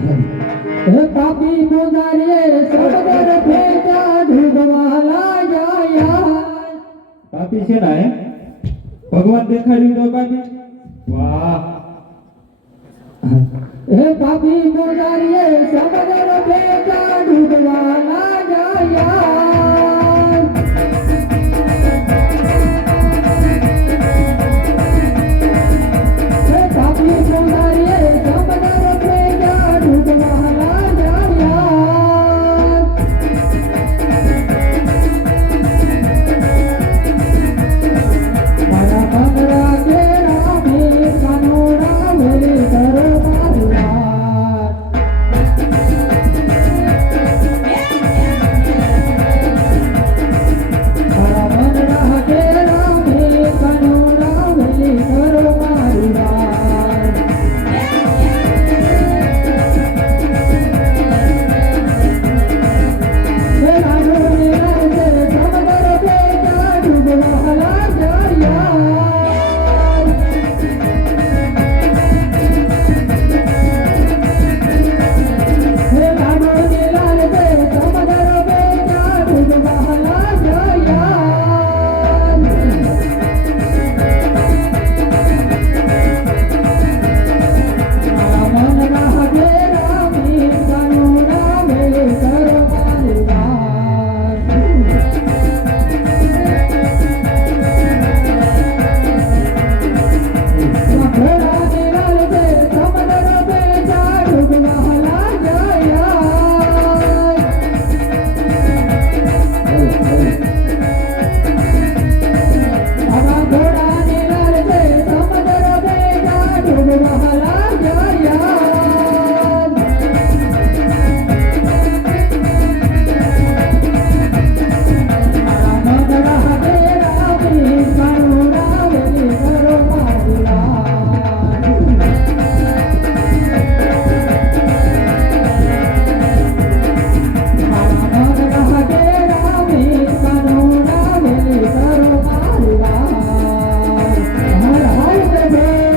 હે પાપી પુજારીએ સબદર ભેજા ડૂબવાલા જાયા. પાપી છે ને ભગવાન દેખાડ્યું તો પાપી. વાહ. હે પાપી પુજારીએ સબદર ભેજા ડૂબવાલા જાયા. હે પાપી પુજારીએ સબદર ભેજા ડૂબવાલા જાયા. મારા બંગલા કેરા મે કાનોડા મેરે દરબાર. મારા બંગલા કેરા મે કાનોડા મેરે દરબાર. મેરા ડોલે રાતે સમદર ભેજા ડૂબવાલા જાયા. મેરા ડોલે રાતે સમદર ભેજા ડૂબવાલા જાયા. મારા મનના ઘેરા મે કાનોડા મેરે દરબાર. ઘોડા નિરાલ દે સમદર ભેજા ડૂબવાલા જાયા. આવા ઘોડા નિરાલ દે સમદર ભેજા ડૂબવાલા જાયા. મારા મનના ઘેરા મે કાનોડા મેરે દરબાર. મારા મનના ઘેરા મે કાનોડા મેરે દરબાર. હર હર દેવ.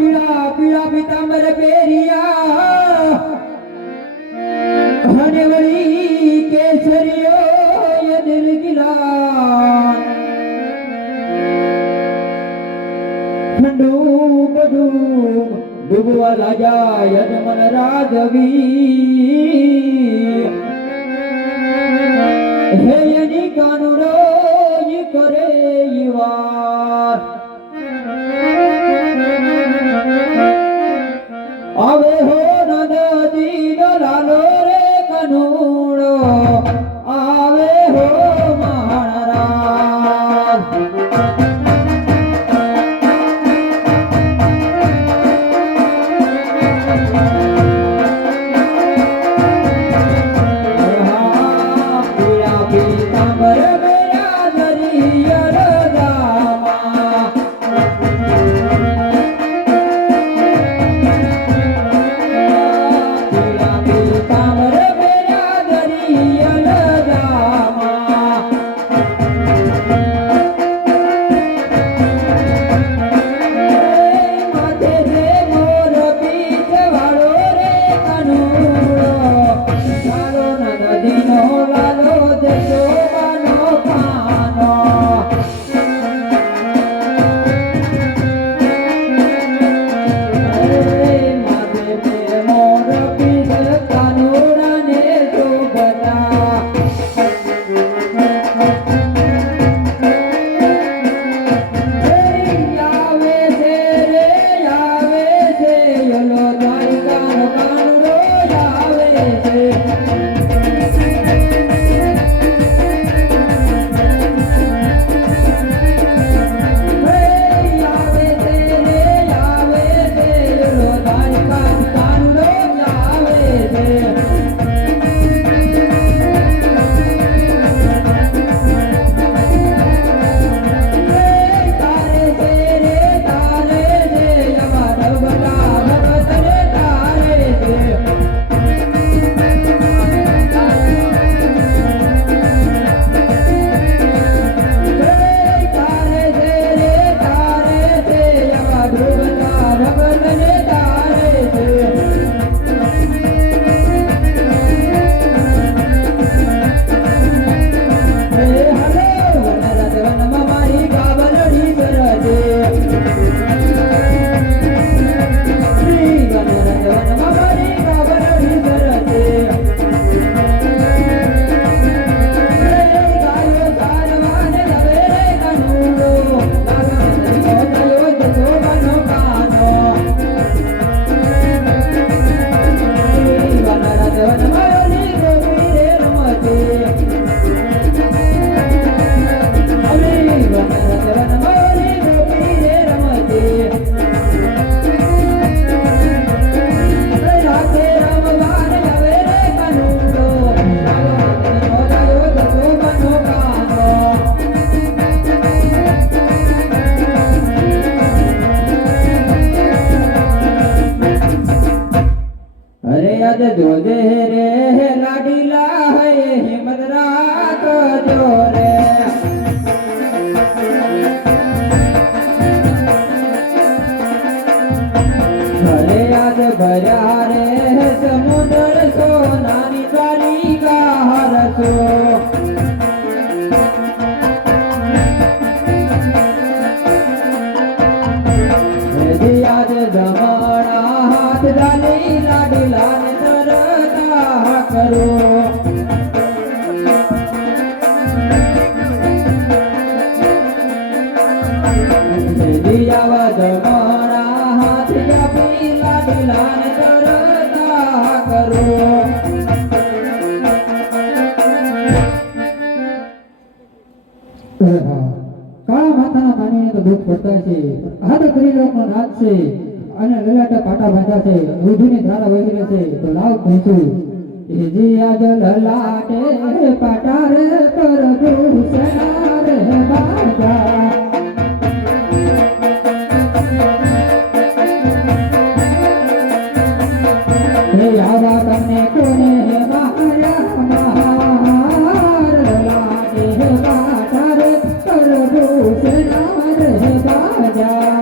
પીળા પીળા પીતાંબર પહેર્યા અને વળી કેસરીયો એ દિલગીલા. ઠંડુ બધું ડૂબવા લાગ્યા યજમન રાજવી. હે એની કાનુડો ઈ કરે ઈ વાત. આવે હો નદી લાલો રે કનુડો આવે હો મહારાજ. પીળા પીતાંબર મેરા દરિયા રજામાં. પીળા પીતાંબર મેરા દરિયા રજામાં. માથે રે મોર પીછ વાળો રે કનુડો મારો નદીનો લાલો જશોબાનો પાનો. માથે રે મોર પીછ કાનુડાને શોભતા. આવે છે રે આવે છે યલો દ્વારકાનો કાનુડો આવે છે. આવે છે રે આવે છે યલો દ્વારકાનો કાનુડો આવે છે. તારે છે રે તારે છે યવા ડબલા ભગત રે તારે છે. અરે યાદ જોજે રે લાડીલા હે હિંમત રાખજો રે અરે યાદ ભર્યા રે સમુદ્ર સોનાની તારી ગાર છો યાદ જમાણા હાથ ડાલી લાડીલા ને તરતા કરો આવા જમાણા હાથ આપી લાડીલા ને તરતા કરો કાળા માથાના પાણીને તો દુઃખ પડતા છે હાથ કરી લોકો નાચ છે અને લલાટા પાટા બાંધ્યા છે રુધિરની ધારા વહી છે તો લાવ ભેંસું એજી આજ લલાટે પાટા રે પ્રભુ સેના રે બાજા હે આવા તમને કોને માર્યા માર લલાટે પાટા રે પ્રભુ સેના રે બાજા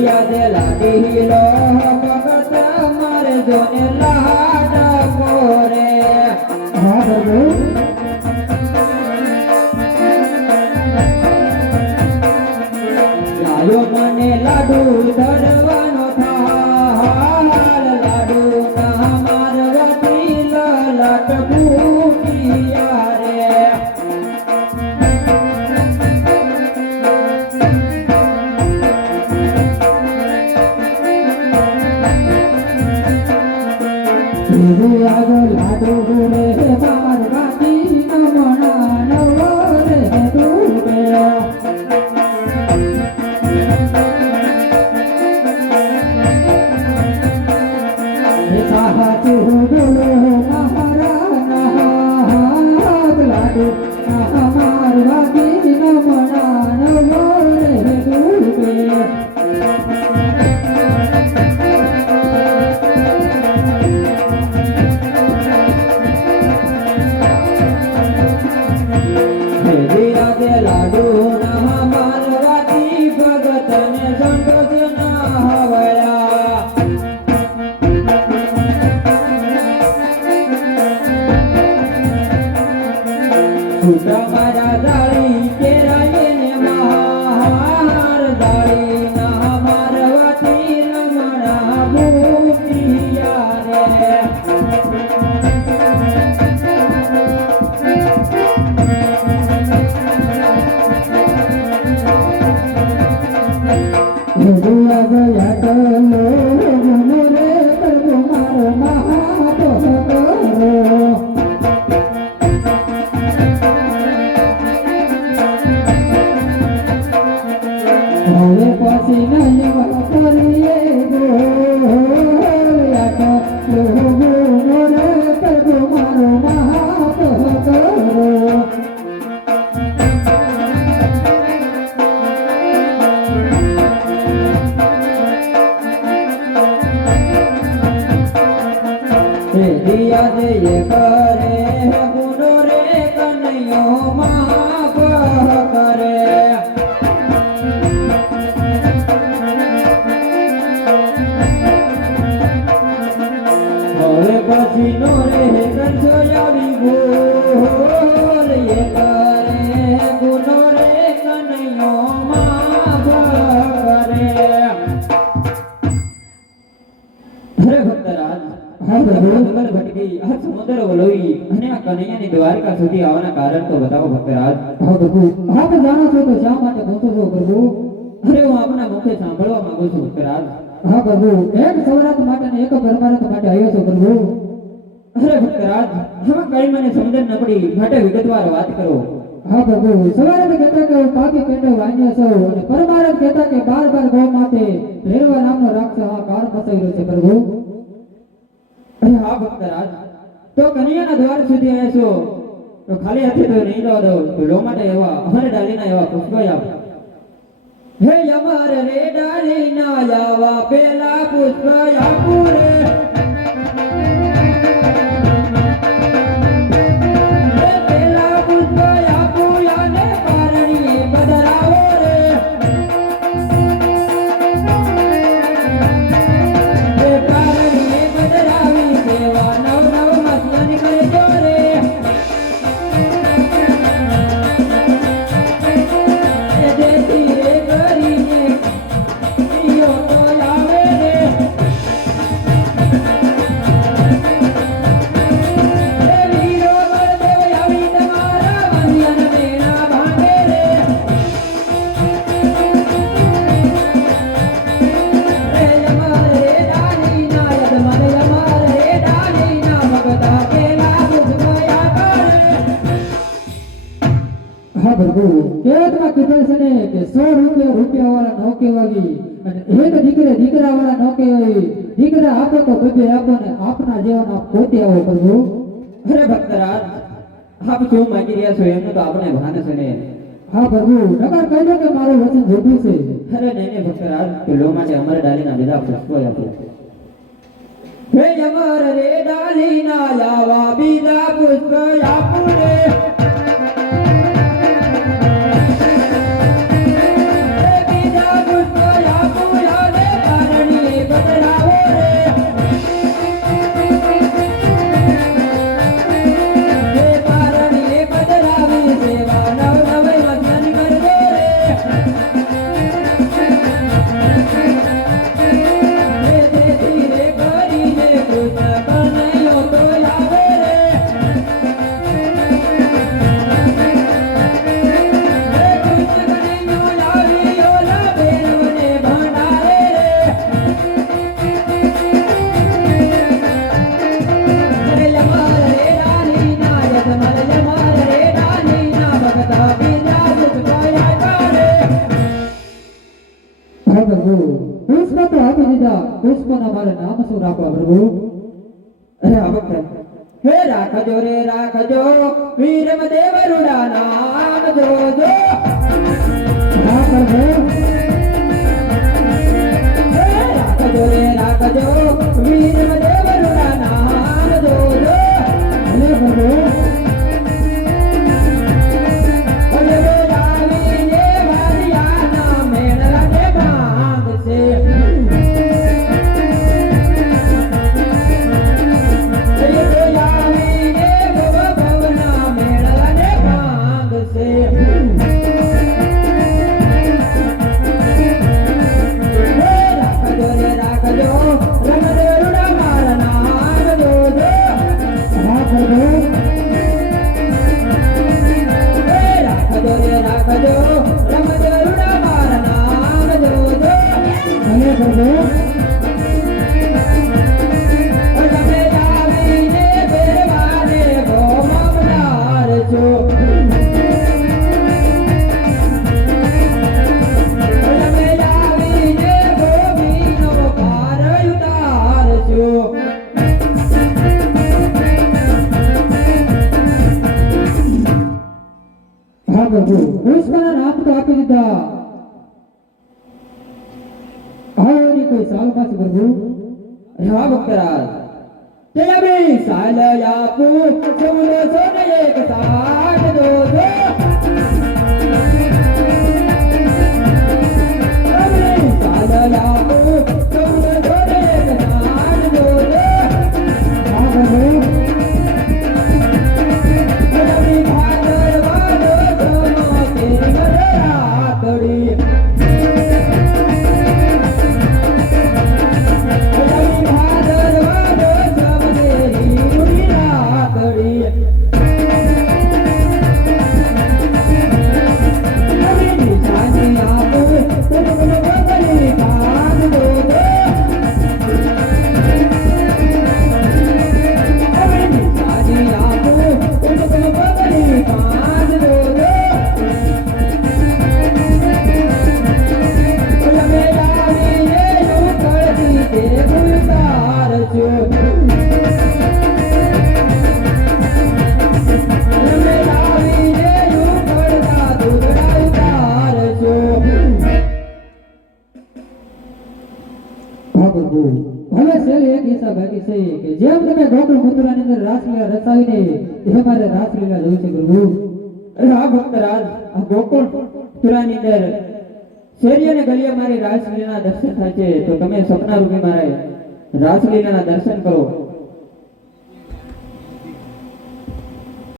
યાદ લાગી લો ભગત મારે જોને લાડ પોરે હા પ્રભુ લાયો મને લાડુ ધરવાનો થાળ લાડુ ના મારવાથી લલાટ ભૂમિયા રે આગ લાડુ રે મારવાથી નમણા નવો રે ડૂબે સાચું બોલો મહારાજ લાડુ મારવાથી નમણા નવો રે ડૂબે લાડુ ના મારવાથી ભગત ને સંતોષ ના હવયા છૂટા મારા દાળી કેરાય ને મહાર દાળી ના મારવાથી રમણા ભૂતિયા રે ભગવા ગયા ટલો ગુનો રે પ્રભુ મારો મહાપો કરો હવે પછી નહીં વાત કરીએ ગોયા ટલો ગુનો રે પ્રભુ મારો મહાપો કરો યાદ એ કરે ગુનો રે કનૈયો માફ કરે હવે પછી નો રે કંસો આવી ગોલ એ કરે ગુનો રે કનૈયો માફ કરે હરે ભક્તરાજ હા પ્રભુ ડુંગર ભટકી આ સમુદ્ર વલોઈ અને આ કનૈયાની દ્વારકા સુધી આવવાના કારણ તો બતાવો ભક્તરાજ હા પ્રભુ આપ જાણો છો તો શા માટે પહોંચો છો પ્રભુ અરે હું આપના મુખે સાંભળવા માંગુ છું ભક્તરાજ હા પ્રભુ એક સૌરાત માટે ને એક પરમારથ માટે આવ્યો છો પ્રભુ અરે ભક્તરાજ હવે કઈ મને સમજણ ન પડી માટે વિગતવાર વાત કરો હા પ્રભુ સવારે કહેતા કે હું પાપી પેટે વાન્ય છું અને પરમારથ કહેતા કે બાર ગૌ માટે ભેરવા નામનો રાક્ષસ આ કાર ફસાઈ રહ્યો છે પ્રભુ અરે હા ભક્તરાજ તો કનૈયાના દ્વાર સુધી આવ્યા છો તો ખાલી હાથે તો નહીં જવા દો તો લો માટે એવા અમર ડાલીના એવા પુષ્પ આપ હે અમર રે ડાલીના આવા પેલા પુષ્પ આપું રે હે પેલા પુષ્પ આપું યાને પારણીએ પધરાવો રે હે પારણીએ પધરાવી સેવા નવ નવ મસ્તની કરજો રે હે દેતી રે કરીને ઈયો તો આવે રે હે વીરો બળદેવ આવી તમારા વાંધિયાના મેણા ભાંગે રે હે અમર રે ડાલીના યજમાન અમર રે ડાલીના ભગતા પેલા પુષ્પયા કરે હા પ્રભુ કેવતમાં કીધું છે ને કે 100 રૂપિયા વાળા નોકે વાગી અને એક દીકરા વાળા નોકે આવી દીકરા આપો તો બબે આપો ને આપના જેવાના પોતે આવો પ્રભુ અરે ભક્તરાજ આપ શું માગી રહ્યા છો એમનું તો આપણે ભાન છે ને હા પ્રભુ નકર કહી દો કે મારું વચન જોડ્યું છે અરે નહીં ભક્તરાજ લો માટે અમર ડાલીના બીજા પુષ્પો આપ્યા હે અમર રે ડાલીના લાવા બીજા પુષ્પ આપું રે હે બીજા પુષ્પ આપું યાને પારણીએ પધરાવો રે હે પારણીએ પધરાવી સેવા નવ નવ વચન કરજો રે હે દેતી રે કરીને કૃષ્ણ કનૈયો તો આવે રે હે કૃષ્ણ કનૈયો લાવી ઓલા બેનવને ભંડારે રે હે અમર રે ડાલીના યજમાન અમર રે ડાલીના ભગતા બીજા પુષ્પયા કરે હા પ્રભુ પુષ્પ તો આપી દીધા પુષ્પના મારે નામ શું રાખવા પ્રભુ અરે આ વખતે હે રાખજો રે રાખજો વીરમ દેવ રૂડા નામ જોજો હા પ્રભુ હે રાખજો રે રાખજો વીરમ દેવ રૂડા નામ જોજો ભલે પ્રભુ અરે રે લાવીને વારિયાના મેળાને ભાંગશે અરે રે લાવીને ભવના મેળાને ભાંગશે હે રાખજો રે રાખજો રમદેવડા મારા નામ જોજો હા પ્રભુ હે રાખજો રે રાખજો રમદેવડા મારા નામ જોજો ભલે પ્રભુ તમે આવીને બેરવાને બહુ મમદાર છો તમે આવીને ગોપીનો પાર ઉતારજો હા પ્રભુ પુષ્પના નામ તો આપી દીધા હવે એની કોઈ સાલ પાસે પ્રભુ હા ભક્તરાજ જય બી સાલ આપું સૌનો સોને એક સાથ જોજો સાલ આપું સૌનો સોને એક સાથ જોજો હા પ્રભુ રવિ ભાદરવાનો સોનો તેરી મધરાતડી રવિ ભાદરવાનો સોનો તેરી મુડી રાતડી હા પ્રભુ હવે છેલ્લે એક હિસાબ બાકી છે કે જેમ તમે ગોકુળ મથુરાની અંદર રાસલીલા રચાવીને એ મારે રાસલીલા જોઈ છે પ્રભુ. અરે હા ભક્તરાજ, આ ગોકુળ મથુરાની અંદર શેરી અને ગલીએ મારી રાસલીલાના દર્શન થાય છે, તો તમે સપના રૂપે મારે રાસલીલાના દર્શન કરો.